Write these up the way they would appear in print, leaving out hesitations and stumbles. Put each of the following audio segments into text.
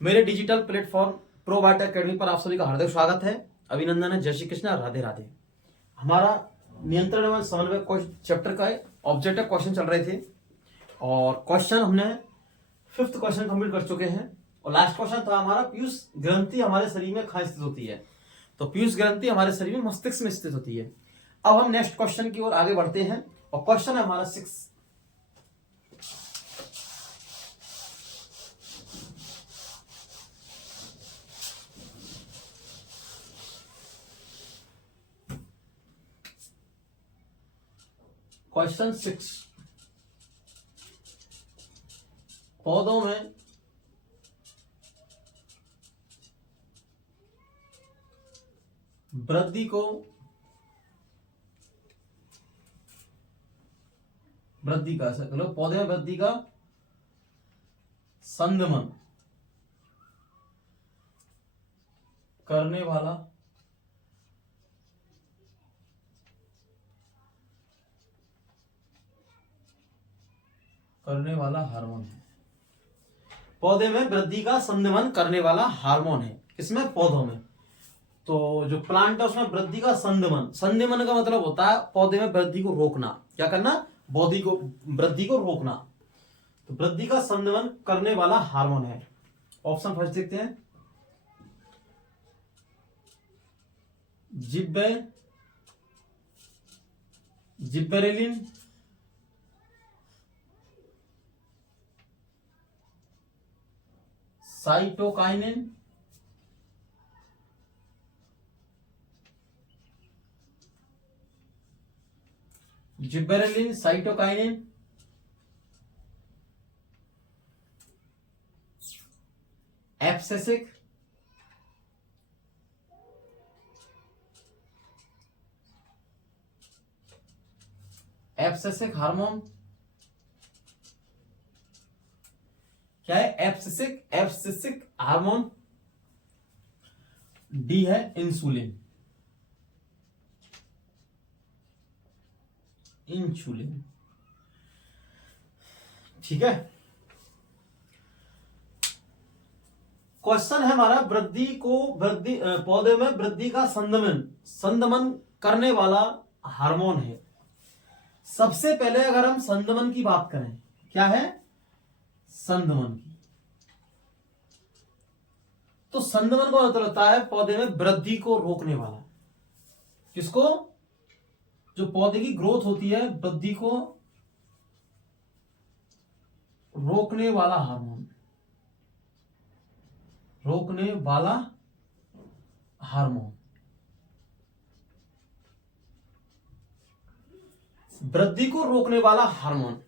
मेरे digital platform probiotic academy पर आप सभी का हार्दिक स्वागत है। अभिनंदन है, जय श्री कृष्ण, राधे राधे। हमारा नियंत्रण एवं समन्वय चैप्टर का ऑब्जेक्टिव क्वेश्चन चल रहे थे और क्वेश्चन हमने 5th क्वेश्चन कंप्लीट कर चुके हैं। और लास्ट क्वेश्चन था हमारा, पीयूष ग्रंथि हमारे शरीर में कहाँ स्थित होती है। तो पीयूष ग्रंथि हमारे शरीर में मस्तिष्क में स्थित होती है। अब हम नेक्स्ट क्वेश्चन की ओर आगे बढ़ते हैं और क्वेश्चन है हमारा 6। क्वेश्चन 6, पौधों में वृद्धि का ऐसा करो, पौधे में वृद्धि का संदमन करने वाला हार्मोन है। पौधे में वृद्धि का संदमन करने वाला हार्मोन है। किसमें? पौधों में। तो जो प्लांट है उसमें वृद्धि का संदमन का मतलब होता है पौधे में वृद्धि को रोकना। क्या करना? वृद्धि को रोकना। तो वृद्धि का संदमन करने वाला हार्मोन है। ऑप्शन फर्स्ट देखते हैं, जिब्बेरेलिन, साइटोकाइनिन, जिब्बेरेलिन, साइटोकाइनिन, एब्सिसिक, हार्मोन। क्या है? Abscisic hormone. डी है इंसुलिन। ठीक है। क्वेश्चन है हमारा, पौधे में वृद्धि का संदमन करने वाला हार्मोन है। सबसे पहले अगर हम संदमन की बात करें, क्या है? संदमन की। तो संदमन का मतलब होता है पौधे में वृद्धि को रोकने वाला। किसको? जो पौधे की ग्रोथ होती है, वृद्धि को रोकने वाला हार्मोन। वृद्धि को रोकने वाला हार्मोन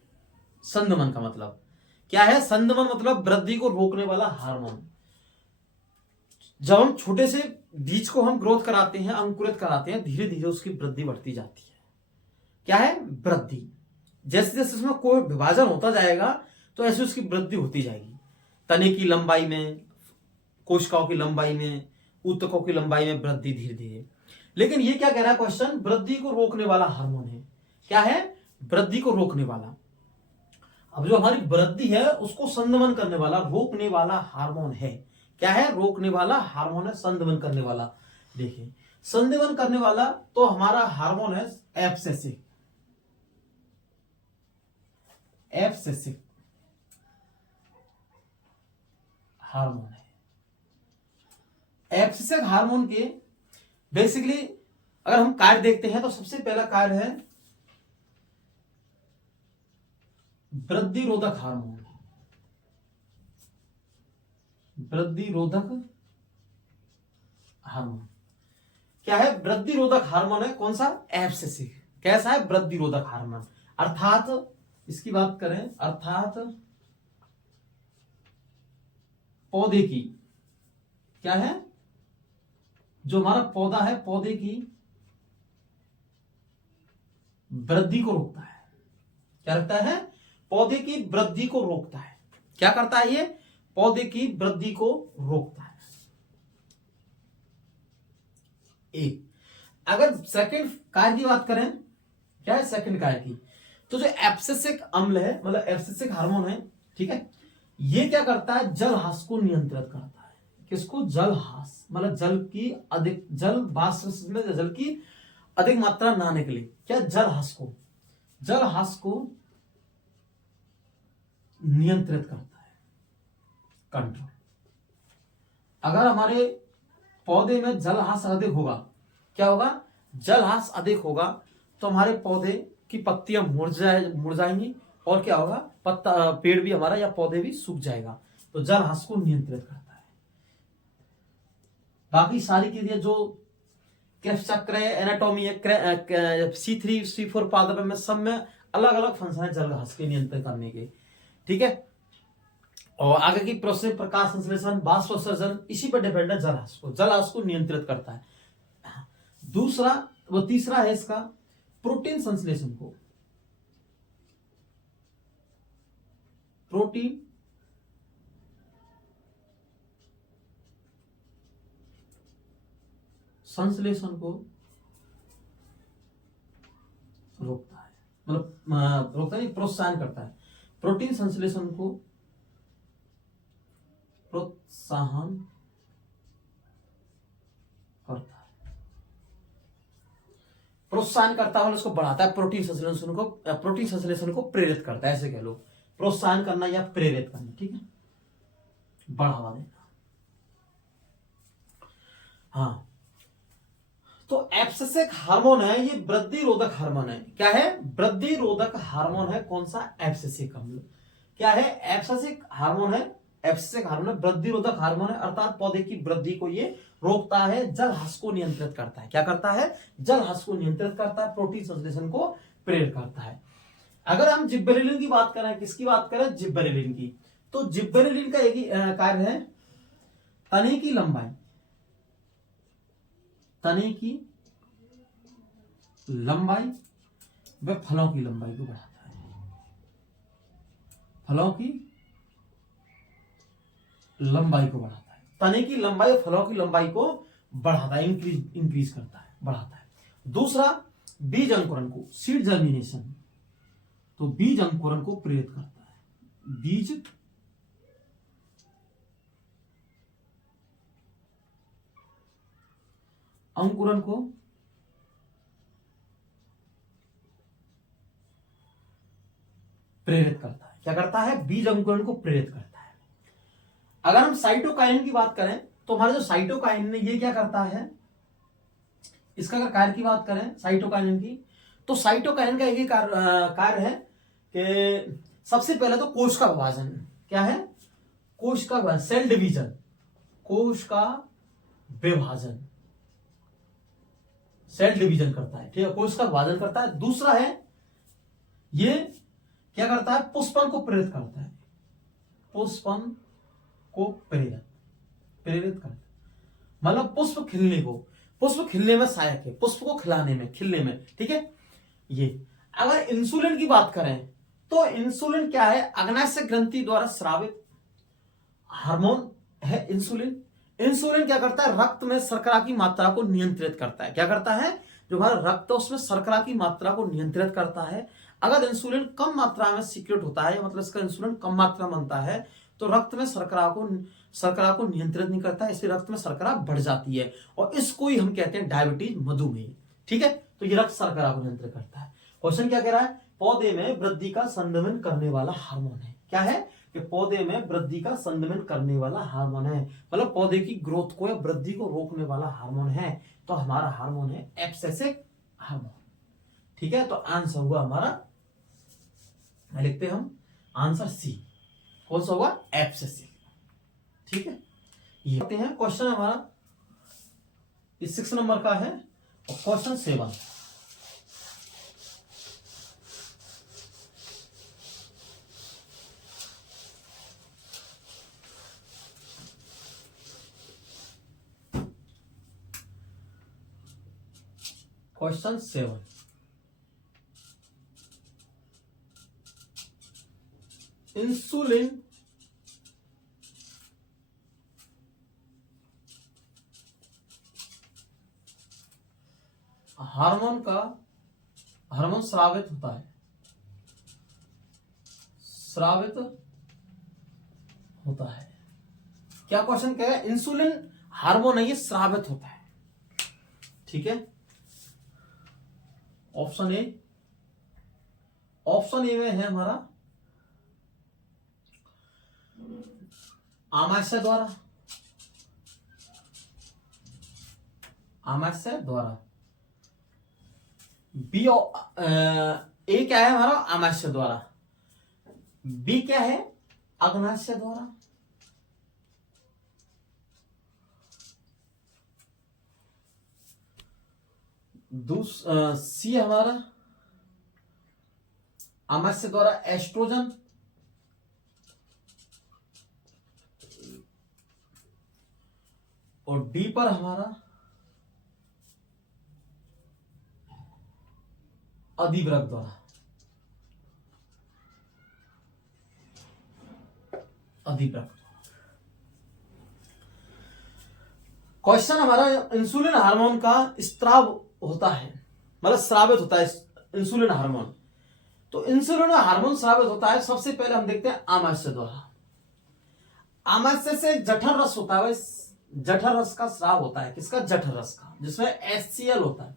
संदमन का मतलब क्या है? संदमन मतलब वृद्धि को रोकने वाला हार्मोन। जब हम छोटे से बीज को हम ग्रोथ कराते हैं, अंकुरित कराते हैं, धीरे धीरे उसकी वृद्धि बढ़ती जाती है। क्या है? वृद्धि। जैसे जैसे उसमें कोई विभाजन होता जाएगा तो ऐसे उसकी वृद्धि होती जाएगी। तने की लंबाई में, कोशिकाओं की लंबाई में, ऊतकों की लंबाई में वृद्धि धीरे धीरे। लेकिन ये क्या कह रहा है क्वेश्चन? वृद्धि को रोकने वाला हार्मोन है। क्या है? वृद्धि को रोकने वाला। अब जो हमारी वृद्धि है उसको संदमन करने वाला, रोकने वाला हार्मोन है। क्या है? रोकने वाला हार्मोन है, संदमन करने वाला। देखिए, संदमन करने वाला तो हमारा हार्मोन है एब्सिसिक हार्मोन है। एब्सिसिक हार्मोन के बेसिकली अगर हम कार्य देखते हैं तो सबसे पहला कार्य है वृद्धि रोधक हार्मोन। क्या है? वृद्धि रोधक हार्मोन है। कौन सा? एब्सिसिक। कैसा है? वृद्धि रोधक हार्मोन। अर्थात इसकी बात करें, अर्थात पौधे की, क्या है? जो हमारा पौधा है, पौधे की वृद्धि को रोकता है। क्या रखता है? पौधे की वृद्धि को रोकता है। क्या करता है ये? पौधे की वृद्धि को रोकता है। एक अगर सेकंड कार्य की बात करें, क्या है सेकंड कार्य की? तो जो एब्सिसिक अम्ल है, मतलब एब्सिसिक हार्मोन है, ठीक है, ये क्या करता है, जल ह्रास को नियंत्रित करता है। किसको, जल ह्रास, मतलब जल की अधिक, जल वाष्प में जल की अधिक मात्रा ना निकले, क्या, जल ह्रास को, जल ह्रास को नियंत्रित करता है, कंट्रोल। अगर हमारे पौधे में जल ह्रास अधिक होगा, क्या होगा, जल ह्रास अधिक होगा तो हमारे पौधे की पत्तियां मुरझाएंगी और क्या होगा, पत्ता, पेड़ भी हमारा या पौधे भी सूख जाएगा। तो जल ह्रास को नियंत्रित करता है। बाकी सारी चीजें जो क्रेब्स चक्र है, एनाटॉमी है, C3 C4 पादप में, सब में अलग अलग फंक्शन है जल ह्रास के नियंत्रण करने के, ठीक है। और आगे की प्रोसेस, प्रकाश संश्लेषण, बाष्पोत्सर्जन, इसी पर डिपेंड है जल ह्रास को नियंत्रित करता है। दूसरा वो तीसरा है इसका प्रोटीन संश्लेषण को, प्रोटीन संश्लेषण को रोकता है, मतलब रोकता नहीं, प्रोत्साहन करता है। प्रोटीन संश्लेषण को प्रोत्साहन करता है, प्रोत्साहन करता है, उसको बढ़ाता है। प्रोटीन संश्लेषण को प्रेरित करता है, ऐसे कह लो, प्रोत्साहन करना या प्रेरित करना, ठीक है, बढ़ावा देना। हाँ, तो एब्सिसिक हार्मोन है, ये वृद्धि रोधक हार्मोन है। क्या है, वृद्धि रोधक हार्मोन है। कौन सा, एब्सिसिक अम्ल। क्या है, एब्सिसिक हार्मोन है, एब्सिसिक हार्मोन वृद्धि रोधक हार्मोन है, अर्थात पौधे की वृद्धि को ये रोकता है, जल ह्रास को नियंत्रित करता है। क्या करता है, जल ह्रास को नियंत्रित करता है, प्रोटीन संश्लेषण को प्रेरित करता है। अगर हम जिब्बेरेलिन की बात करें, किसकी बात करें, जिब्बेरेलिन की, तो जिब्बेरेलिन का एक ही कार्य है, तने की लंबाई, तने की लंबाई व फलों की लंबाई को बढ़ाता है, फलों की लंबाई को बढ़ाता है, तने की लंबाई और फलों की लंबाई को बढ़ाता है, इंक्रीज करता है, बढ़ाता है। दूसरा, बीज अंकुरण को, सीड जर्मिनेशन, तो बीज अंकुरण को प्रेरित करता है, बीज अंकुरण को प्रेरित करता है। क्या करता है, बीज अंकुरण को प्रेरित करता है। अगर हम साइटोकाइनिन की बात करें, तो हमारा जो साइटोकाइनिन है, ये क्या करता है, इसका अगर कार्य की बात करें साइटोकाइनिन की, तो साइटोकाइनिन का एक ही कार्य है कि सबसे पहले तो कोश का विभाजन। क्या है, कोश का विभाजन, सेल डिवीजन, कोश का विभाजन, सेल डिवीजन करता है, ठीक है, कोश का विभाजन करता है। दूसरा है, ये क्या करता है, पुष्पन को प्रेरित करता है, पुष्पन को प्रेरित करता है, मतलब पुष्प खिलने को, पुष्प खिलने में सहायक है, पुष्प को खिलाने में, खिलने में, ठीक है। ये अगर इंसुलिन की बात करें, तो इंसुलिन क्या है, अग्नाशय ग्रंथि द्वारा स्रावित हार्मोन है इंसुलिन। इंसुलिन क्या करता है, रक्त में शर्करा की मात्रा को नियंत्रित करता है। क्या करता है, जो हमारा रक्त है उसमें शर्करा की मात्रा को नियंत्रित करता है। अगर इंसुलिन कम मात्रा में सीक्रेट होता है, मतलब इसका इंसुलिन कम मात्रा में बनता है, तो रक्त में शर्करा को नियंत्रित नहीं करता है, इसलिए रक्त में शर्करा बढ़ जाती है, और इसको ही हम कहते हैं डायबिटीज, मधुमेह, ठीक है। तो ये रक्त शर्करा को नियंत्रित करता है। क्वेश्चन क्या कह रहा है, पौधे में वृद्धि का संदमन करने वाला हार्मोन है। क्या है, कि पौधे में वृद्धि का संदमन करने वाला हार्मोन है, मतलब पौधे की ग्रोथ को या वृद्धि को रोकने वाला हार्मोन है। तो हमारा हार्मोन है एब्सिसिक हार्मोन, ठीक है। तो आंसर हुआ हमारा, लिखते हम आंसर सी, कौन सा हुआ, एब्सिसिक, ठीक है। ये हैं क्वेश्चन हमारा इस 6 नंबर का है, और क्वेश्चन 7, क्वेश्चन 7, इंसुलिन हार्मोन स्रावित होता है, स्रावित होता है। क्या क्वेश्चन कहेगा? इंसुलिन हार्मोन है, ये स्रावित होता है। ठीक है, ऑप्शन ए, ऑप्शन ए में है हमारा आमाशय द्वारा, आमाशय द्वारा। बी, ए क्या है हमारा? आमाशय द्वारा। बी क्या है? अग्नाशय द्वारा। सी हमारा आमाशय द्वारा एस्ट्रोजन, और डी पर हमारा अधिवृक्क द्वारा, अधिवृक्क। क्वेश्चन हमारा, इंसुलिन हार्मोन का स्त्राव होता है, मतलब स्रावित होता है इंसुलिन हार्मोन। तो इंसुलिन हार्मोन स्रावित होता है, सबसे पहले हम देखते हैं आमाशय द्वारा। आमाशय से जठर रस होता है, जठर रस का स्राव होता है। किसका? जठर रस का, जिसमें HCl होता है।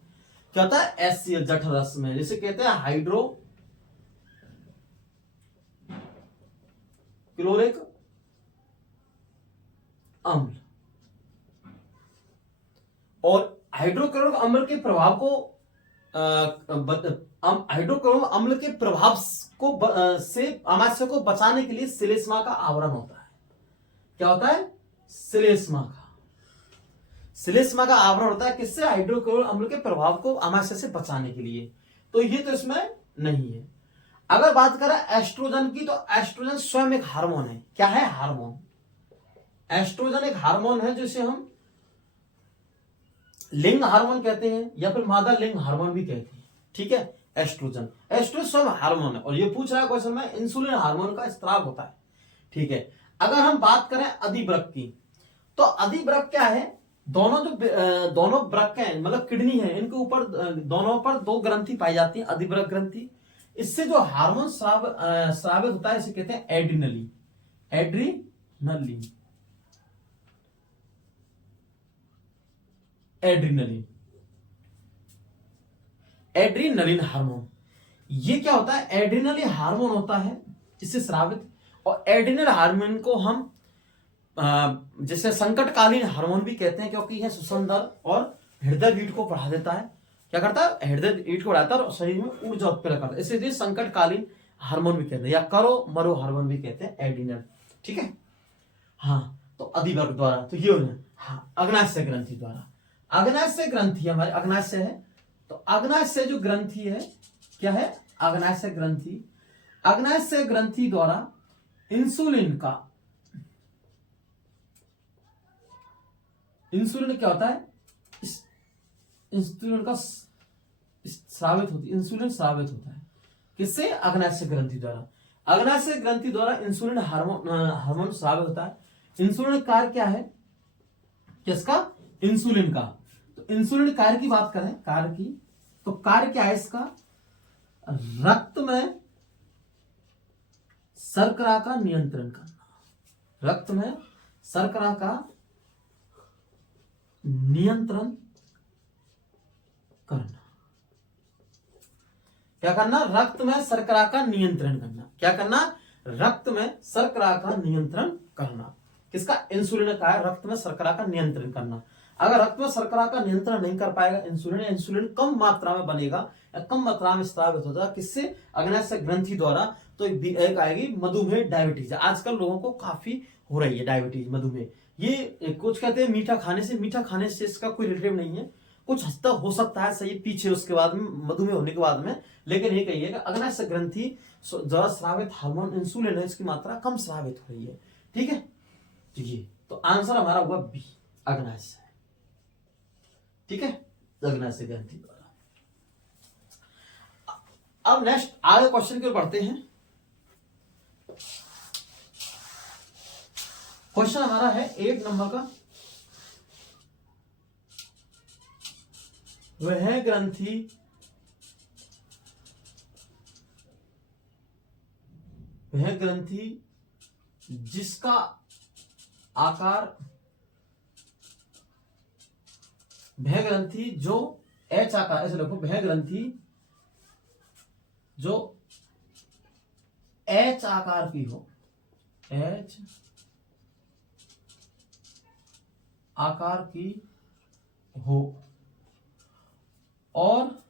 क्या होता है? HCl जठर रस में, जिसे कहते हैं हाइड्रो क्लोरिक अम्ल। और हाइड्रोक्लोरिक अम्ल के प्रभाव को हाइड्रोक्लोरिक अम्ल के प्रभाव को से आमाशय को बचाने के लिए श्लेष्मा का आवरण होता है। क्या होता है? श्लेष्मा का, श्लेष्मा का आवरण होता है। किससे? हाइड्रोक्लोरिक अम्ल के प्रभाव को आमाशय से बचाने के लिए। तो ये तो इसमें नहीं है। अगर बात करें एस्ट्रोजन की, तो एस्ट्रोजन स्वयं एक हार्मोन है। क्या है? हार्मोन। एस्ट्रोजन एक हार्मोन है, जिसे हम लिंग हार्मोन कहते हैं, या फिर मादा लिंग हार्मोन भी कहते हैं। ठीक है, एस्ट्रोजन, एस्ट्रोजन स्वयं हार्मोन है। और ये पूछ रहा है क्वेश्चन में, इंसुलिन हार्मोन का स्त्राव होता है। ठीक है, अगर हम बात करें अधिवृक्क की, तो अधिवृक्क क्या है? दोनों वृक्क हैं, मतलब किडनी है, इनके ऊपर दोनों पर दो ग्रंथि पाई जाती है, अधिवृक्क ग्रंथि। इससे जो हार्मोन स्रावित होता है, इसे कहते हैं adrenaline. Adrenaline, adrenaline, adrenaline hormone. ये क्या होता है? एड्रिनलिन हार्मोन होता है, इससे स्रावित। और एड्रिनल हार्मोन को हम जैसे संकटकालीन हार्मोन भी कहते हैं, क्योंकि यह श्वसन दर और हृदय बीट को बढ़ा देता है। क्या करता है? हृदय बीट को बढ़ाता है और शरीर में ऊर्जा उत्पन्न करता है। इसलिए संकटकालीन हार्मोन भी कहते हैं, या करो मरो हार्मोन भी कहते हैं, एड्रिनल। ठीक है, हाँ। तो अधिवृक्क द्वारा, तो ये हो गया। हाँ, अग्नाशय ग्रंथि द्वारा। अग्नाशय ग्रंथि हमारे, अग्नाशय है, तो अग्नाशय जो ग्रंथि है, क्या है? अग्नाशय ग्रंथि। अग्नाशय ग्रंथि द्वारा इंसुलिन का, इंसुलिन क्या होता है? इंसुलिन का स्रावित होती, इंसुलिन स्रावित होता है। किससे? अग्नाशय ग्रंथि द्वारा। अग्नाशय ग्रंथि द्वारा इंसुलिन हार्मोन स्रावित होता है। इंसुलिन कार्य क्या है? किसका? इंसुलिन का। तो इंसुलिन कार्य की बात करें, कार्य की, तो कार्य क्या है इसका? रक्त में शर्करा का नियंत्रण करना, रक्त में शर्करा का नियंत्रण करना। क्या करना? रक्त में शर्करा का नियंत्रण करना। क्या करना? रक्त में शर्करा का नियंत्रण करना। किसका? इंसुलिन का है, रक्त में शर्करा का नियंत्रण करना। अगर रक्त में शर्करा का नियंत्रण नहीं कर पाएगा इंसुलिन, इंसुलिन कम मात्रा में बनेगा या कम मात्रा में स्रावित होगा, किससे? अग्नाशय ग्रंथि द्वारा। तो एक आएगी मधुमेह, डायबिटीज। आजकल लोगों को काफी हो रही है डायबिटीज, मधुमेह। ये कुछ कहते हैं मीठा खाने से इसका कोई रिलेटिव नहीं है। कुछ हद तक हो सकता है सही पीछे, उसके बाद में मधुमेह होने के बाद में, लेकिन ये कहिएगा अग्नाशय ग्रंथि द्वारा स्रावित हार्मोन इंसुलिन है, इसकी मात्रा कम स्रावित हो रही है। ठीक है, तो आंसर हमारा हुआ बी, अग्नाशय। ठीक है, अग्नाशय ग्रंथि द्वारा। अब नेक्स्ट आगे क्वेश्चन की ओर बढ़ते हैं। क्वेश्चन हमारा है 8 नंबर का। वह ग्रंथि जिसका आकार भय ग्रंथि जो एच आकार, ऐसे देखो, भय ग्रंथि जो एच आकार की हो, एच आकार की हो और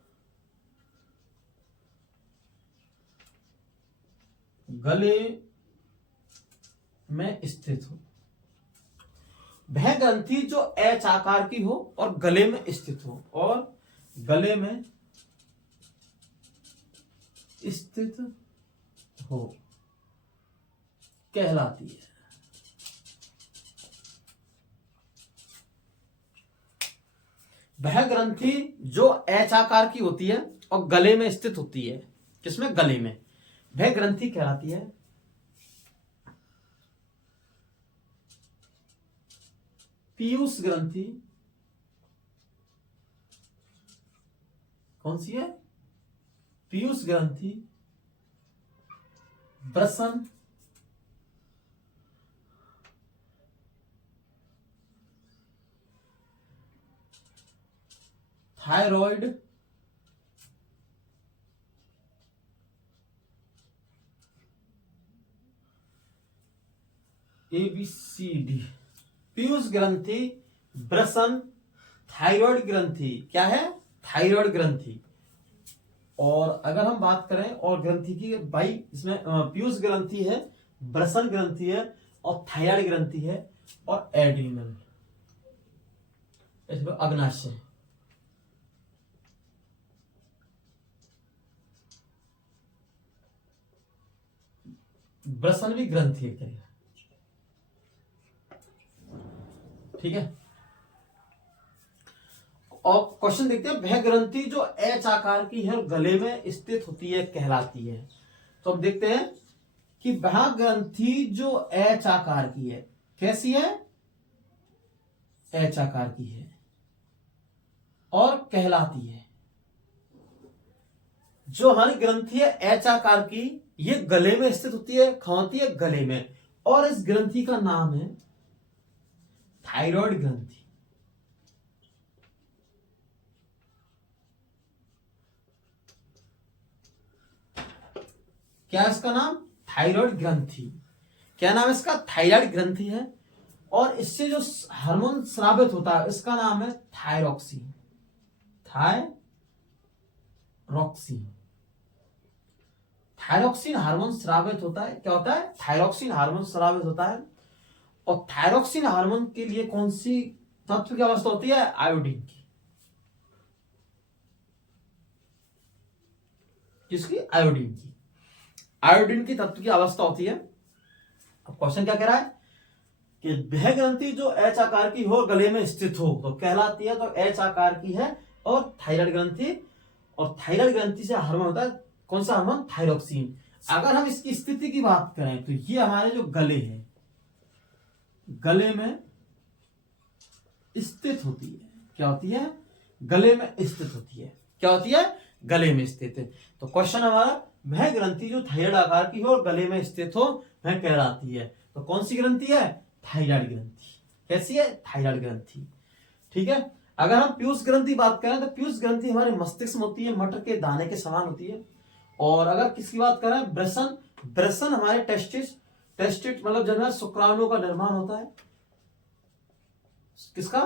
गले में स्थित हो। भय ग्रंथि जो एच आकार की हो और गले में स्थित हो, और गले में स्थित हो, कहलाती है। भय ग्रंथि जो एच आकार की होती है और गले में स्थित होती है, किसमें? गले में, भय ग्रंथि कहलाती है। पीयूष ग्रंथि कौन सी है? पीयूष ग्रंथि, वृषण, थायराइड, ABCD, पीयूष ग्रंथि, वृषण, थायराइड ग्रंथि, क्या है? थायराइड ग्रंथि। और अगर हम बात करें और ग्रंथि की, भाई इसमें पीयूष ग्रंथि है, वृषण ग्रंथि है और थायराइड ग्रंथि है और एड्रीनल, इसमें अग्नाशय। वृषण भी ग्रंथि एक तरीका, ठीक है। और क्वेश्चन देखते हैं, भय ग्रंथि जो एच आकार की है और गले में स्थित होती है, कहलाती है। तो अब देखते हैं कि भय ग्रंथि जो एच आकार की है, कैसी है? एच आकार की है और कहलाती है। जो हमारी ग्रंथि है एच आकार की, ये गले में स्थित होती है, होती है गले में, और इस ग्रंथि का नाम है थायराइड ग्रंथि। क्या है इसका नाम? थायराइड ग्रंथि। क्या नाम है इसका? थायराइड ग्रंथि है। और इससे जो हार्मोन स्रावित होता है, इसका नाम है थायरॉक्सिन। थायरॉक्सिन, थायरॉक्सिन हार्मोन स्रावित होता है। क्या होता है? थायरॉक्सिन हार्मोन स्रावित होता है। और थायरॉक्सिन हार्मोन के लिए कौन सी तत्व की अवस्था होती है? आयोडीन की। किसकी? आयोडीन की। आयोडीन की तत्व की अवस्था होती है। अब क्वेश्चन क्या कह रहा है कि भय ग्रंथि जो एच आकार की हो, गले में स्थित हो, तो कहलाती है। तो एच आकार की है और थायराइड ग्रंथि, और थायराइड ग्रंथि से हार्मोन होता है, कौन सा हार्मोन? थायरॉक्सिन। अगर हम इसकी स्थिति की बात करें तो ये हमारे जो गले हैं, गले में स्थित होती है। क्या होती है? गले में स्थित होती है। क्या होती है? गले में स्थित है। तो क्वेश्चन हमारा, वह ग्रंथि जो थायराइड आकार की हो और गले में स्थित हो, वह कहलाती है। तो कौन सी ग्रंथि है? थायराइड ग्रंथि। कैसी है? थायराइड ग्रंथि, ठीक है। अगर हम पीयूष ग्रंथि बात करें तो पीयूष ग्रंथि हमारे मस्तिष्क में होती है, मटर के दाने के समान होती है। और अगर किसकी बात करें, वृषण, वृषण हमारे टेस्टिस, टेस्टिस मतलब जब शुक्राणु का निर्माण होता है, किसका?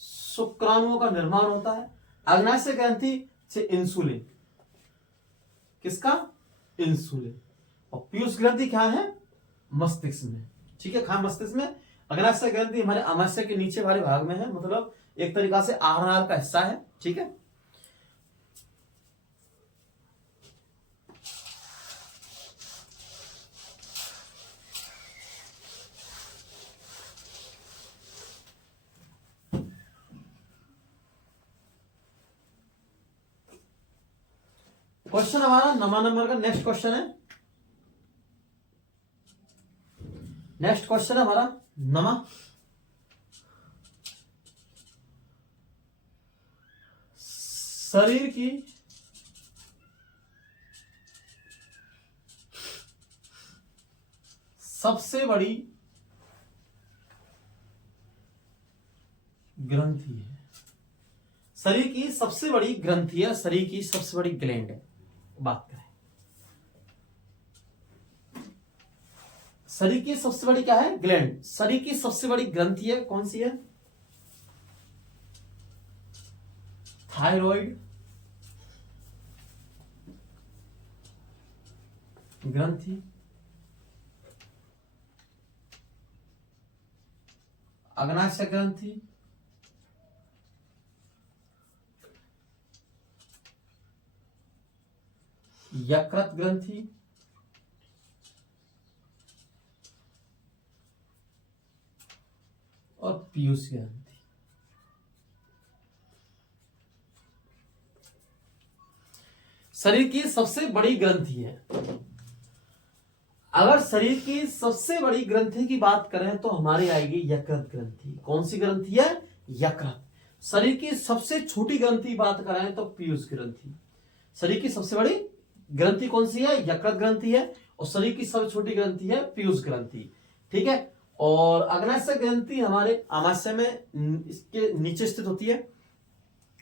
शुक्राणुओं का निर्माण होता है। अग्नाशय ग्रंथि से इंसुलिन, किसका? इंसुलिन। और पीयूष ग्रंथि क्या है? मस्तिष्क में, ठीक है, कहां? मस्तिष्क में। अग्नाशय ग्रंथि हमारे आमाशय के नीचे वाले भाग में है, मतलब एक तरीका से आहार का हिस्सा है, ठीक है। क्वेश्चन हमारा 9 नंबर का नेक्स्ट क्वेश्चन है। नेक्स्ट क्वेश्चन है हमारा 9। शरीर की सबसे बड़ी ग्रंथि है, शरीर की सबसे बड़ी ग्रंथि है, शरीर की सबसे बड़ी ग्लैंड है। बात करें शरीर की सबसे बड़ी क्या है, ग्लैंड। शरीर की सबसे बड़ी ग्रंथि है, कौन सी है, थायराइड ग्रंथि, अग्नाशय ग्रंथि, यकृत ग्रंथि, और पीयूष ग्रंथि। शरीर की सबसे बड़ी ग्रंथि है। अगर शरीर की सबसे बड़ी ग्रंथि की बात करें तो हमारी आएगी यकृत ग्रंथि। कौन सी ग्रंथि है, यकृत। शरीर की सबसे छोटी ग्रंथि बात करें तो पीयूष ग्रंथि। शरीर की सबसे बड़ी ग्रंथि कौन सी है, यकृत ग्रंथि है, और शरीर की सबसे छोटी ग्रंथि है पीयूष ग्रंथि। ठीक है। और अग्नाशय ग्रंथि हमारे आमाशय में इसके नीचे स्थित होती है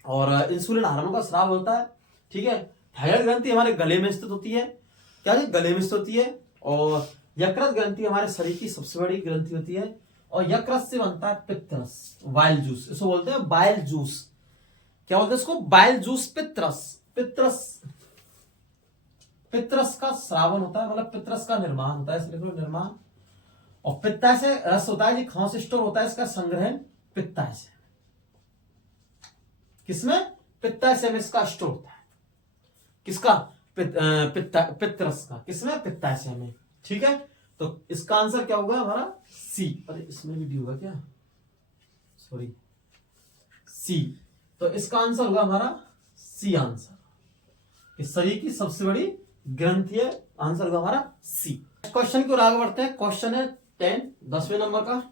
और इंसुलिन हार्मोन का स्राव होता है। ठीक है। थायराइड ग्रंथि हमारे गले में स्थित होती है, क्या है, गले में स्थित होती है। और यकृत ग्रंथि हमारे शरीर की सबसे बड़ी ग्रंथि होती है, और यकृत से बनता है पित्तरस, बाइल जूस। इसको बोलते हैं बाइल जूस। क्या बोलते हैं इसको, बाइल जूस। पित्तरस, पित्तरस, पित्तरस का श्रावण होता है, मतलब पित्तरस का निर्माण होता है, इसलिए निर्माण। और पित्ताशय रस होता है, खांस स्टोर होता है, इसका संग्रहण पित्ताशय। किसमें, पित्ताशय में इसका स्टोर होता है। किसका, पित्तरस का, किसमें, पित्ताशय में। ठीक है। तो इसका आंसर क्या होगा हमारा, सी। अरे इसमें भी डी होगा क्या, सॉरी, सी। तो इसका आंसर होगा हमारा सी आंसर। इस शरीर की सबसे बड़ी ग्रंथि है, आंसर होगा हमारा सी। क्वेश्चन की ओर आगे बढ़ते हैं। क्वेश्चन है 10, 10वें नंबर का।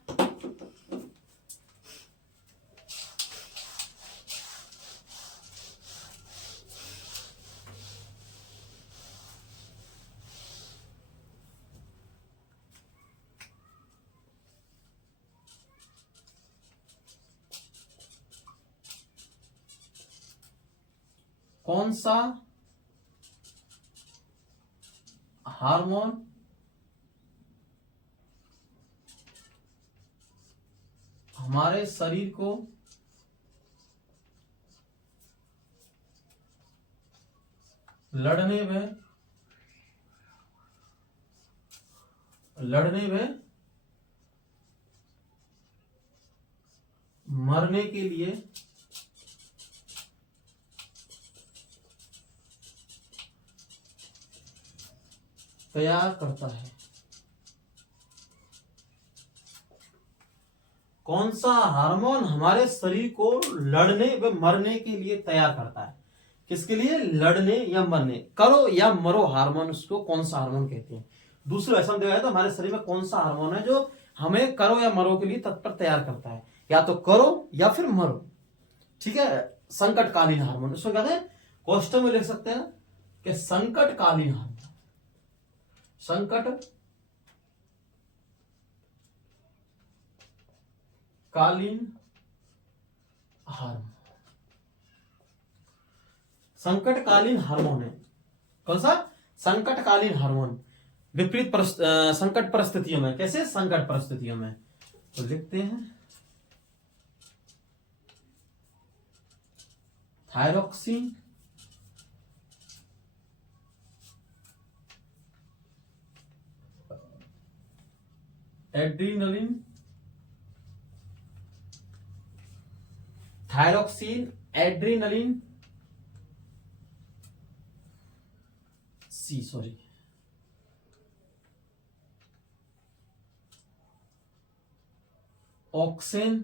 कौन सा हार्मोन हमारे शरीर को लड़ने में मरने के लिए तैयार करता है। कौन सा हार्मोन हमारे शरीर को लड़ने व मरने के लिए तैयार करता है। किसके लिए, लड़ने या मरने, करो या मरो हार्मोन, उसको कौन सा हार्मोन कहते हैं। दूसरे भाषा में देखा जाए तो हमारे शरीर में कौन सा हार्मोन है जो हमें करो या मरो के लिए तत्पर तैयार करता है, या तो करो या फिर मरो। ठीक है। संकटकालीन हार्मोन, इसको कहते हैं, क्वेश्चन में लिख सकते हैं कि संकटकालीन हार्मोन, संकट कालीन हार्मोन। संकटकालीन हार्मोन है कौन सा, संकटकालीन हार्मोन। विपरीत संकट परिस्थितियों में, कैसे, संकट परिस्थितियों में। तो लिखते हैं थायरॉक्सिन, एड्रीनलिन, थायरॉक्सिन, एड्रीनलिन, सी, सॉरी, ऑक्सिन,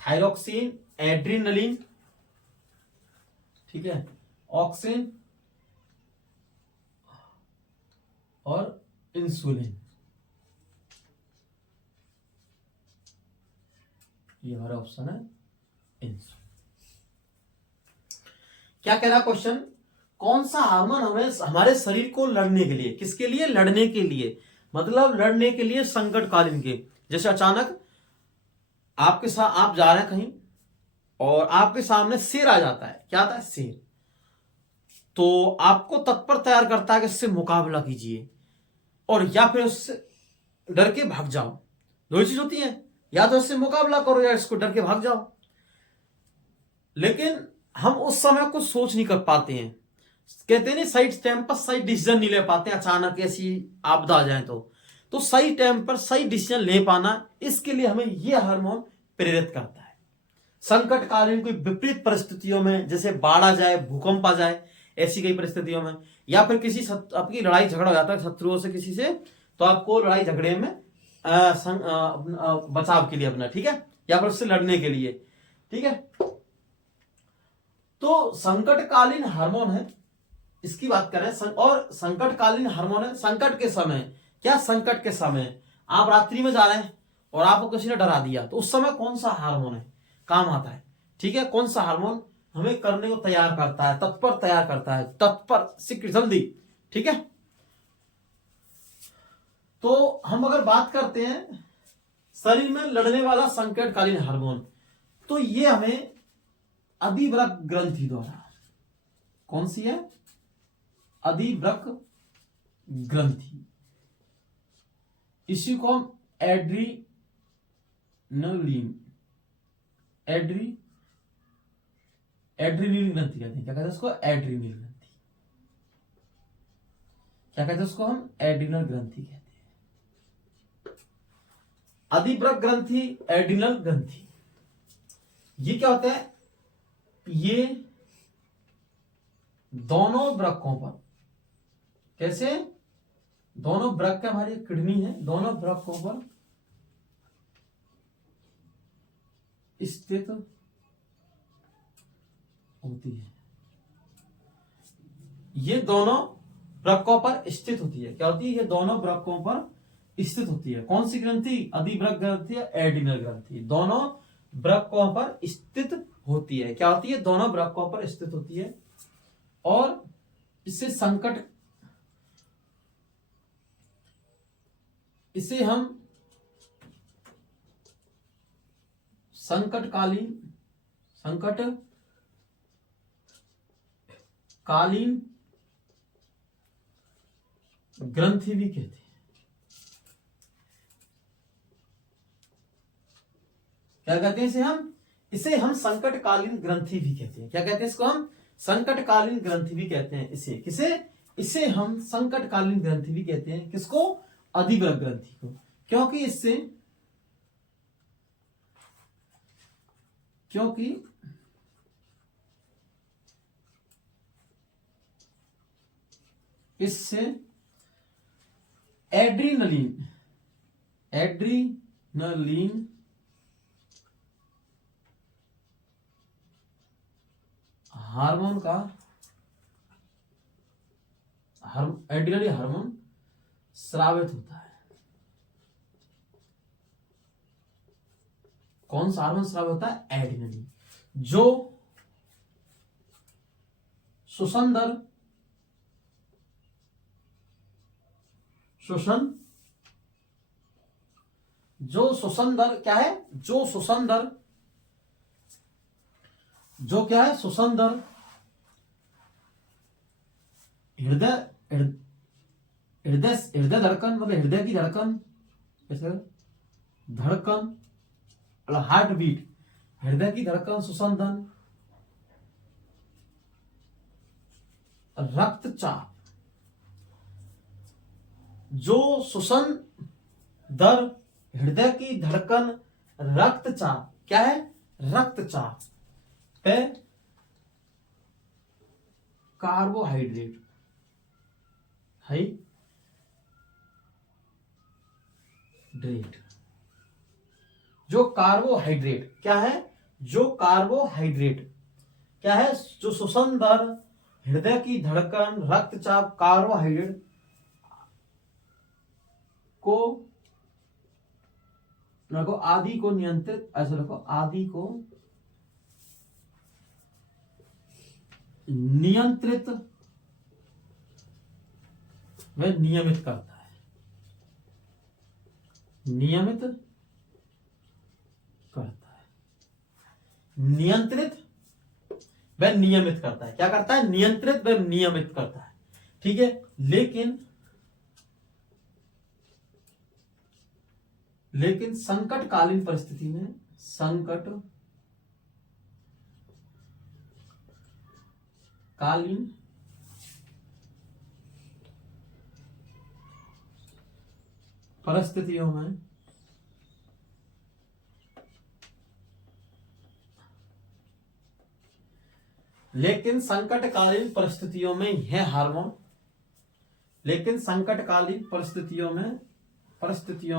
थायरॉक्सिन, एड्रीनलिन, ठीक है, ऑक्सिन और इंसुलिन। ये हमारा ऑप्शन है इंसुलिन। क्या कह रहा क्वेश्चन, कौन सा हार्मोन हमें हमारे शरीर को लड़ने के लिए, किसके लिए, लड़ने के लिए, मतलब लड़ने के लिए संकटकालीन के। जैसे अचानक आपके साथ आप जा रहे हैं कहीं और आपके सामने शेर आ जाता है, क्या आता है, शेर, तो आपको तत्पर तैयार करता है कि इससे मुकाबला कीजिए और या फिर उससे डर के भाग जाओ। दो ही चीज होती है, या तो इससे मुकाबला करो या इसको डर के भाग जाओ। लेकिन हम उस समय कुछ सोच नहीं कर पाते हैं, कहते नहीं सही टाइम पर सही डिसीजन नहीं ले पाते, अचानक ऐसी आपदा आ जाए तो सही टाइम पर सही डिसीजन ले पाना, इसके लिए हमें यह हार्मोन प्रेरित करता है। संकटकालीन कोई विपरीत परिस्थितियों में, जैसे बाढ़ आ जाए, भूकंप आ जाए, ऐसी कई परिस्थितियों में, या फिर किसी आपकी लड़ाई झगड़ा हो जाता है शत्रुओं से किसी से, तो आपको लड़ाई झगड़े में बचाव के लिए अपना, ठीक है, या फिर उससे लड़ने के लिए, ठीक है। तो संकटकालीन हार्मोन है, इसकी बात करें, और संकटकालीन हार्मोन है संकट के समय। क्या, संकट के समय आप रात्रि में जा रहे हैं और आपको किसी ने डरा दिया, तो उस समय कौन सा हार्मोन है काम आता है, ठीक है, कौन सा हार्मोन हमें करने को तैयार करता है, तत्पर तैयार करता है, तत्पर, शीघ्र, जल्दी, ठीक है। तो हम अगर बात करते हैं शरीर में लड़ने वाला संकटकालीन हार्मोन, तो ये हमें अधिवृक्क ग्रंथि द्वारा, कौन सी है, अधिवृक्क ग्रंथि, इसी को हम एड्रीनलिन एड्रीनल ग्रंथि कहते हैं। क्या कहते हैं इसको, एड्रीनल ग्रंथि, क्या कहते हैं उसको हम, एड्रीनल ग्रंथि कहते हैं। अधिवृक्क ग्रंथि, एड्रीनल ग्रंथि, ये क्या होता है, ये दोनों वृक्कों पर, कैसे, दोनों वृक्क हमारी किडनी है, दोनों वृक्कों पर स्थित होती है। ये दोनों वृक्कों पर स्थित होती है, क्या होती है, ये दोनों वृक्कों पर स्थित होती है। कौन सी ग्रंथि, अधिवृक्क ग्रंथि या एड्रीनल ग्रंथि, दोनों वृक्कों पर स्थित होती है। क्या होती है, दोनों वृक्कों पर स्थित होती है। और इससे इसे हम संकटकालीन ग्रंथि भी कहते हैं। क्या कहते हैं इसे हम संकटकालीन ग्रंथि भी कहते हैं। क्या कहते हैं इसको, हम संकटकालीन ग्रंथि भी कहते हैं। इसे हम संकटकालीन ग्रंथि भी कहते हैं। किसको, अधिवृक्क ग्रंथि को, क्योंकि इससे एड्रीनलिन हार्मोन का एड्रीनलिन हार्मोन स्रावित होता है। कौन सा हार्मोन स्रावित होता है, एड्रीनलिन, जो श्वसन दर क्या है, श्वसन दर, हृदय धड़कन, मतलब हृदय की धड़कन, धड़कन, हार्ट बीट, हृदय की धड़कन, श्वसन दर, रक्तचाप, जो श्वसन दर, हृदय की धड़कन, रक्तचाप, क्या है, रक्तचाप पे कार्बोहाइड्रेट, जो कार्बोहाइड्रेट क्या है, जो श्वसन दर, हृदय की धड़कन, रक्तचाप, कार्बोहाइड्रेट को रखो, आदि को नियंत्रित, ऐसे रखो, आदि को नियंत्रित वह नियमित करता है, नियमित करता है, नियंत्रित वह नियमित करता है। क्या करता है? नियंत्रित वह नियमित करता है। ठीक है, लेकिन संकटकालीन परिस्थिति में, संकटकालीन परिस्थितियों में लेकिन संकटकालीन परिस्थितियों में यह हार्मोन, लेकिन संकटकालीन परिस्थितियों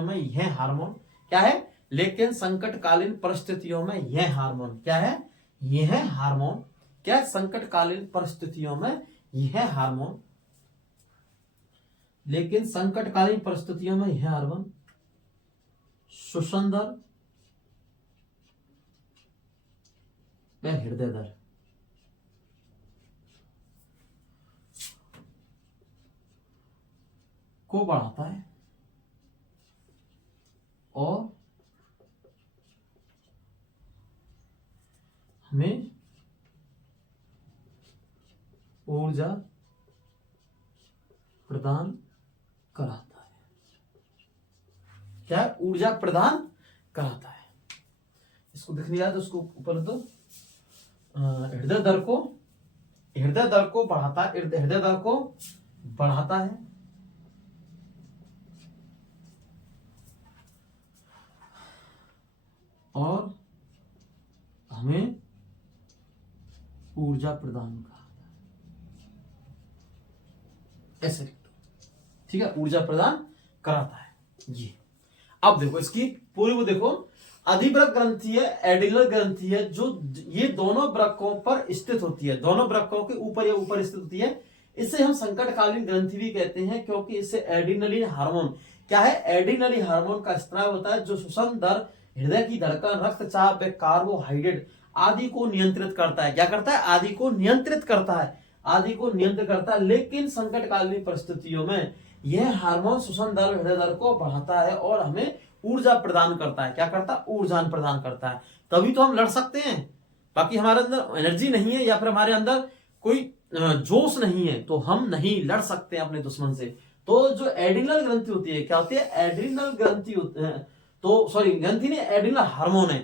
में यह हार्मोन क्या है? लेकिन संकटकालीन परिस्थितियों में यह हार्मोन क्या है? यह हार्मोन क्या है? संकटकालीन परिस्थितियों में यह हार्मोन, लेकिन संकटकालीन परिस्थितियों में यह हार्मोन श्वसन दर व हृदय दर को बढ़ाता है और हमें ऊर्जा प्रदान कराता है। क्या? ऊर्जा प्रदान कराता है। इसको दिख नहीं रहा तो उसको ऊपर दो। हृदय दर को बढ़ाता है, हृदय दर को बढ़ाता है और हमें ऊर्जा प्रदान कराता है। ऐसे लिख दो, ठीक है, ऊर्जा प्रदान कराता है ये। अब देखो इसकी पूरी वो देखो, अधिवृक्क ग्रंथि है, एडिनल ग्रंथि है, जो ये दोनों वृक्कों पर स्थित होती है, दोनों वृक्कों के ऊपर या ऊपर स्थित होती है। इसे हम संकटकालीन ग्रंथि भी कहते हैं, क्योंकि इससे एड्रीनलिन हार्मोन क्या है? एड्रीनलिन हार्मोन का स्त्राव होता है, जो श्वसन दर, हृदय की धड़कन, रक्तचाप व कार्बोहाइड्रेट आदि को नियंत्रित करता है। क्या करता है? आदि को नियंत्रित करता है, आदि को नियंत्रित करता है। लेकिन संकटकालीन परिस्थितियों में यह हार्मोन श्वसन दर, हृदय दर को बढ़ाता है और हमें ऊर्जा प्रदान करता है। क्या करता है? ऊर्जा प्रदान करता है। तभी तो हम लड़ सकते हैं। बाकी हमारे अंदर एनर्जी नहीं है या फिर हमारे अंदर कोई जोश नहीं है तो हम नहीं लड़ सकते अपने दुश्मन से। तो जो एड्रिनल ग्रंथि होती है, क्या होती है? एड्रिनल ग्रंथि तो सॉरी, ग्रंथि नहीं, एड्रिनल हार्मोन है।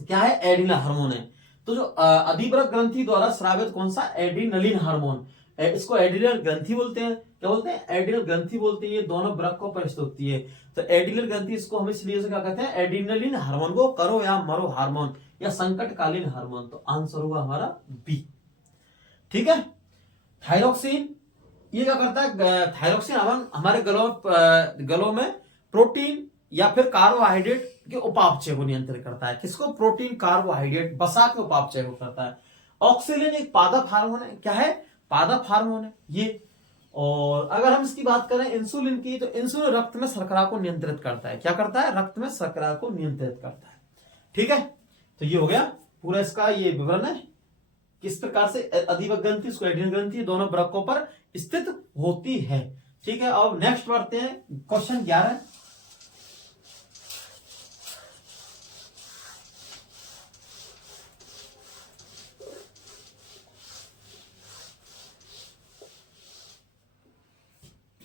क्या है? एड्रिनल हार्मोन है। तो जो अधिवृक्क ग्रंथि द्वारा स्रावित कौन सा? एड्रिनलिन हार्मोन, इसको एड्रिनल ग्रंथि बोलते हैं। क्या बोलते हैं? एड्रिनल ग्रंथि बोलते हैं। ये दोनों वृक्कों पर स्थित होती है। तो एड्रिनल ग्रंथि इसको हम इसलिए क्या कहते हैं? एड्रिनलिन हार्मोन को करो या मरो हार्मोन या संकटकालीन हार्मोन। तो आंसर होगा हमारा बी। ठीक है। थायरोक्सिन ये क्या करता है? थायरोक्सिन हमारे गलों में प्रोटीन या फिर कार्बोहाइड्रेट के उपापचय को नियंत्रित करता है। किसको? प्रोटीन, कार्बोहाइड्रेट, वसा के उपापचय को करता है। ऑक्सीलिन एक पादप हार्मोन है। क्या है? पादप हार्मोन है ये। और अगर हम इसकी बात करें इंसुलिन की, तो इंसुलिन रक्त में शर्करा को नियंत्रित करता है। क्या करता है? रक्त में शर्करा को नियंत्रित करता है। ठीक है, तो ये हो गया पूरा इसका ये विवरण है किस प्रकार से अधिवृक्क ग्रंथि, इसको एड्रिनल ग्रंथि, दोनों वृक्कों पर स्थित होती है। ठीक है, अब नेक्स्ट बढ़ते हैं क्वेश्चन 11।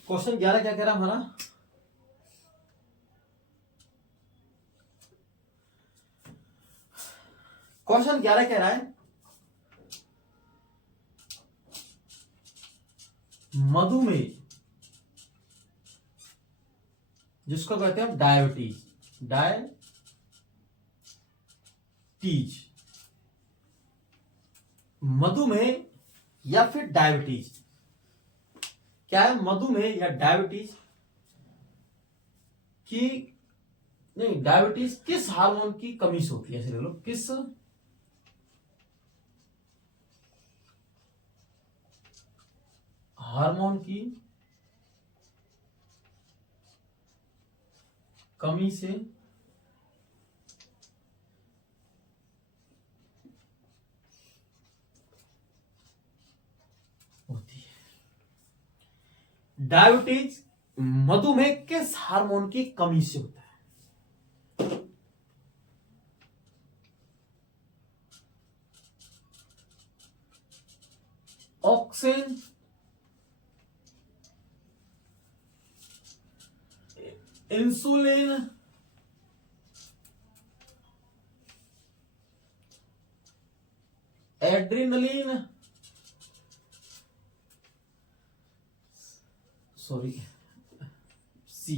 क्वेश्चन 11 क्या कह रहा है हमारा? क्वेश्चन 11 कह रहा है मधुमेह, जिसको कहते हैं डायबिटीज, मधुमेह या फिर डायबिटीज, क्या है? मधुमेह या डायबिटीज की नहीं, डायबिटीज किस हार्मोन की कमी से होती है? ऐसे ले लो, किस हार्मोन की कमी से होती है? डायबिटीज मधुमेह किस हार्मोन की कमी से होता है? Auxin, insulin, adrenaline, sorry C,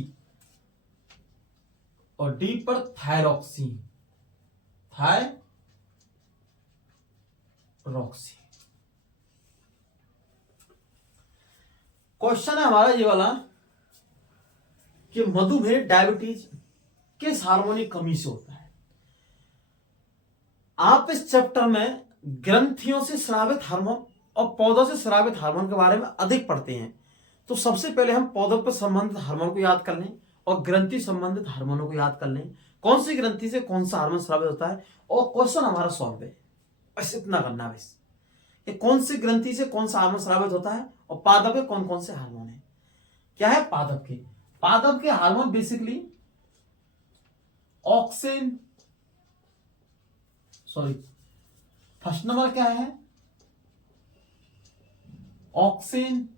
और डी पर थायरॉक्सिन, थायरॉक्सिन। क्वेश्चन है हमारा ये वाला कि मधुमेह डायबिटीज किस हार्मोन की कमी से होता है। आप इस चैप्टर में ग्रंथियों से स्रावित हार्मोन और पौधों से स्रावित हार्मोन के बारे में अधिक पढ़ते हैं। तो सबसे पहले हम पौधों पर संबंधित हार्मोन को याद कर लें और ग्रंथि संबंधित हार्मोनों को याद कर लें, कौन सी ग्रंथि से कौन सा हार्मोन स्रावित होता है, और क्वेश्चन हमारा सॉल्व है। बस इतना करना है बस, कि कौन सी ग्रंथि से कौन सा हार्मोन स्रावित होता है और पादप के कौन कौन से हार्मोन है। क्या है? पादप के hormone basically auxin, sorry first number क्या है? ऑक्सिन।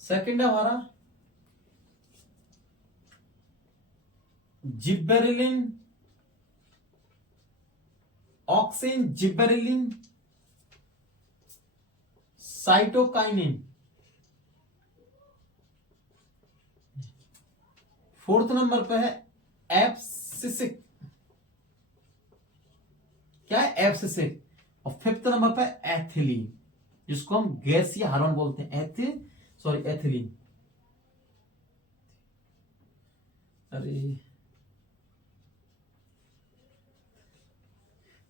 सेकंड है हमारा जिब्बेरेलिन, ऑक्सिन, जिब्बेरेलिन, साइटोकाइनिन। फोर्थ नंबर पे है एब्सिसिक, क्या है? एब्सिसिक। और फिफ्थ नंबर पे एथिलीन, जिसको हम गैसीय हार्मोन बोलते हैं, एथिलीन। अरे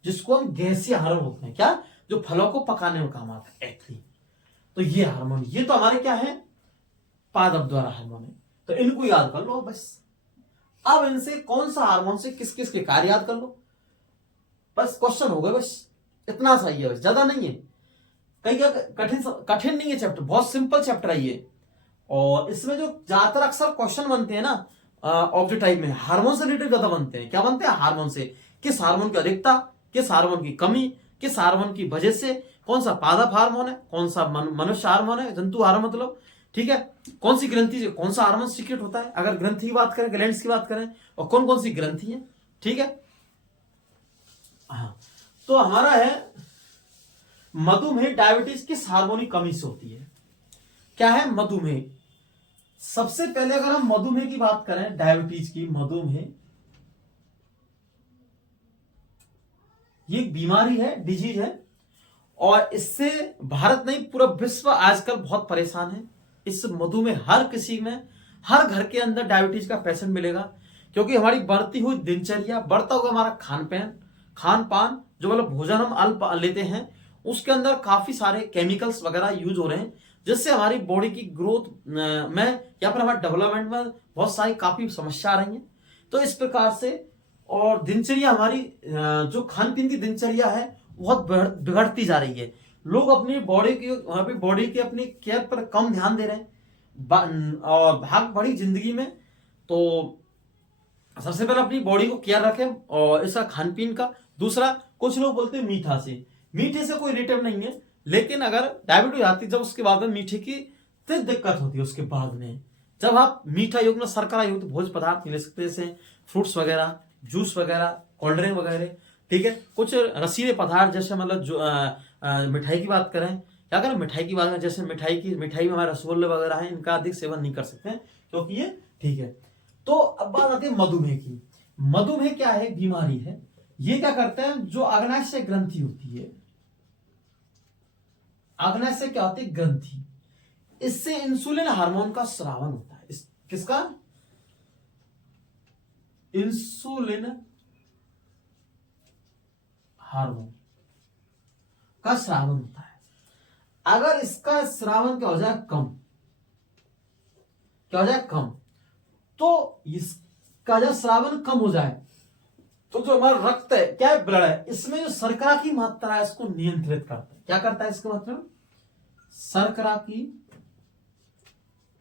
जिसको हम गैसीय हार्मोन बोलते हैं, क्या? जो फलों को पकाने में काम आता है, एथिलीन। तो ये हार्मोन, ये तो हमारे क्या है? पादप द्वारा हार्मोन है। तो इनको याद कर लो बस। अब इनसे कौन सा हार्मोन से किस किस के कार्य याद कर लो, बस क्वेश्चन हो गए। बस इतना सही है, बस ज्यादा नहीं है। कहीं कठिन नहीं है चैप्टर, बहुत सिंपल चैप्टर है ये। और इसमें जो ज्यादातर अक्सर क्वेश्चन बनते हैं ना ऑब्जेक्ट टाइप में, हार्मोन से रिलेटेड ज्यादा बनते हैं। क्या बनते हैं? हार्मोन से, किस हार्मोन की अधिकता, किस हार्मोन की कमी, किस हार्मोन की वजह से, कौन सा पादप हार्मोन है, कौन सा मनुष्य हार्मोन है, जंतु हार्मोन मतलब, ठीक है, कौन सी ग्रंथि से कौन सा हार्मोन सीक्रेट होता है, अगर ग्रंथि की बात करें, ग्लैंड्स की बात करें, और कौन कौन सी ग्रंथि है, ठीक है। हाँ, तो हमारा है मधुमेह डायबिटीज किस हार्मोन की कमी से होती है। क्या है मधुमेह? सबसे पहले अगर हम मधुमेह की बात करें, डायबिटीज की, मधुमेह ये एक बीमारी है, डिजीज है, और इससे भारत नहीं पूरा विश्व आजकल बहुत परेशान है। इस मधुमेह हर किसी में, हर घर के अंदर डायबिटीज का पेशेंट मिलेगा, क्योंकि हमारी बढ़ती हुई दिनचर्या, बढ़ता हुआ हमारा खान पान, जो मतलब भोजन हम अल्प लेते हैं, उसके अंदर काफी सारे केमिकल्स वगैरह यूज हो रहे हैं, जिससे हमारी बॉडी की ग्रोथ में या फिर हमारे डेवलपमेंट में बहुत सारी काफी समस्या आ रही है। तो इस प्रकार से, और दिनचर्या हमारी जो खान पीन की दिनचर्या है बहुत बिगड़ती जा रही है। लोग अपनी बॉडी की अपनी केयर पर कम ध्यान दे रहे हैं और भाग बड़ी जिंदगी में। तो सबसे पहले अपनी बॉडी को केयर रखें और इसका खान पीन का। दूसरा, कुछ लोग बोलते हैं मीठे से कोई रिलेटिव नहीं है, लेकिन अगर डायबिटीज आती है जब, उसके बाद में मीठे की तो दिक्कत होती है। उसके बाद में जब आप मीठा युक्त में शर्करा युक्त भोज्य पदार्थ ले सकते हैं, जैसे फ्रूट्स वगैरह, जूस वगैरह, कोल्ड ड्रिंक वगैरह, ठीक है, कुछ रसीले पदार्थ, जैसे मतलब जो मिठाई की बात करें, क्या करें मिठाई की बात करें, जैसे मिठाई में हमारे रसगुल्ले वगैरह हैं, इनका अधिक सेवन नहीं कर सकते हैं, क्योंकि ये ठीक है। तो अब बात आती है मधुमेह की। मधुमेह क्या है? बीमारी है। ये क्या करता है? जो अग्नाशय ग्रंथि होती है, अग्नाशय क्या होती है? ग्रंथि, इससे इंसुलिन हार्मोन का स्रावन होता है। किसका? इंसुलिन हार्मोन का स्रावन होता है। अगर इसका स्रावन क्या हो जाए? कम, तो इसका जब स्रावन कम हो जाए, तो जो हमारा रक्त है, क्या है? ब्लड है, इसमें जो शर्करा की मात्रा है इसको नियंत्रित करता है। क्या करता है? इसका मतलब शर्करा की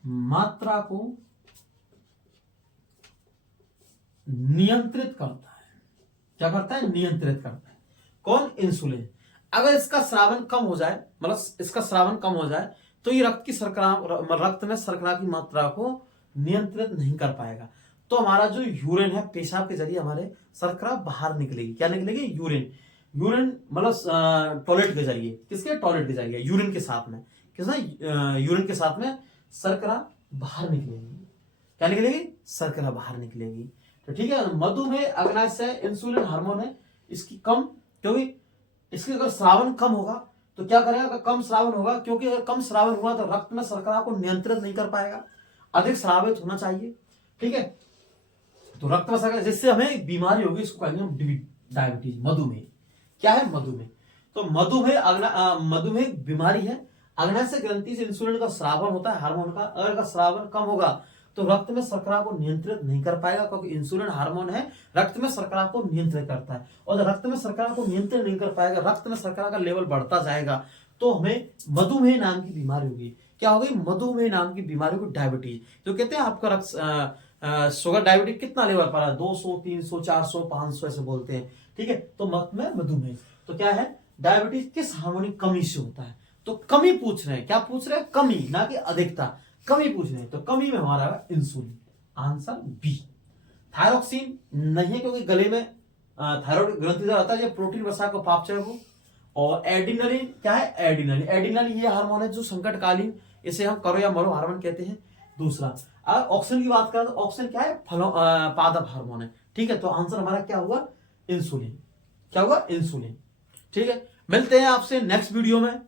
मात्रा को नियंत्रित करता है। क्या करता है? नियंत्रित करता है। कौन? इंसुलिन। अगर इसका स्रावन कम हो जाए, मतलब इसका स्रावन कम हो जाए, तो ये रक्त में शर्करा की मात्रा को नियंत्रित नहीं कर पाएगा। तो हमारा जो यूरिन है, पेशाब के जरिए हमारे शर्करा बाहर निकलेगी। क्या निकलेगी? यूरिन। यूरिन मतलब टॉयलेट के जरिए। किसके? टॉयलेट के जरिए, यूरिन के साथ में। किसने? यूरिन के साथ में शर्करा बाहर निकलेगी। क्या निकलेगी? शर्करा बाहर निकलेगी। तो ठीक है, मधुमेह अग्नाशय है, इंसुलिन हार्मोन है, इसकी कम, क्योंकि इसके अगर श्रावण कम होगा तो क्या करेगा? अगर कम श्रावण होगा, क्योंकि अगर कम श्रावण हुआ तो रक्त में शर्करा को नियंत्रित नहीं कर पाएगा, अधिक श्रावित होना चाहिए। ठीक है, तो रक्त में शर्करा, जिससे हमें एक बीमारी होगी, इसको कहेंगे हम डायबिटीज, मधुमेह। क्या है? मधुमेह। तो मधुमेह बीमारी है, अग्नाशय ग्रंथि से इंसुलिन का स्रावन होता है, हार्मोन का। अगर का स्रावन कम होगा तो रक्त में शर्करा को नियंत्रित नहीं कर पाएगा, क्योंकि इंसुलिन हार्मोन है, रक्त में शर्करा को नियंत्रित करता है। और रक्त में शर्करा को नियंत्रित नहीं कर पाएगा, रक्त में शर्करा का लेवल बढ़ता जाएगा, तो हमें मधुमेह नाम की बीमारी होगी। क्या होगी? मधुमेह नाम की बीमारी को डायबिटीज। तो कहते हैं आपका रक्त शुगर डायबिटीज कितना लेवल पर है? 200, 300, 400, 500 ऐसे बोलते हैं। ठीक है, तो मधुमेह तो क्या है? डायबिटीज किस हार्मोन की कमी से होता है? तो कमी पूछ रहे हैं। क्या पूछ रहे हैं? कमी, ना कि अधिकता। कमी पूछ रहे हैं, तो कमी में हमारा है इंसुलिन। Answer B. थायरोक्सिन नहीं है, क्योंकि गले में थायराइड ग्रंथि जो रहता है, ये प्रोटीन वसा को पापच है वो। और एड्रिनलिन, क्या है? एड्रिनलिन ये हार्मोन है जो संकटकालीन, इसे हम करो या मरो हार्मोन कहते हैं। दूसरा, अगर ऑक्सीजन की बात करें तो ऑक्सीजन क्या है? पादप हार्मोन है। ठीक है, तो आंसर हमारा क्या हुआ? इंसुलिन। क्या हुआ? इंसुलिन। ठीक है, मिलते हैं आपसे नेक्स्ट वीडियो में।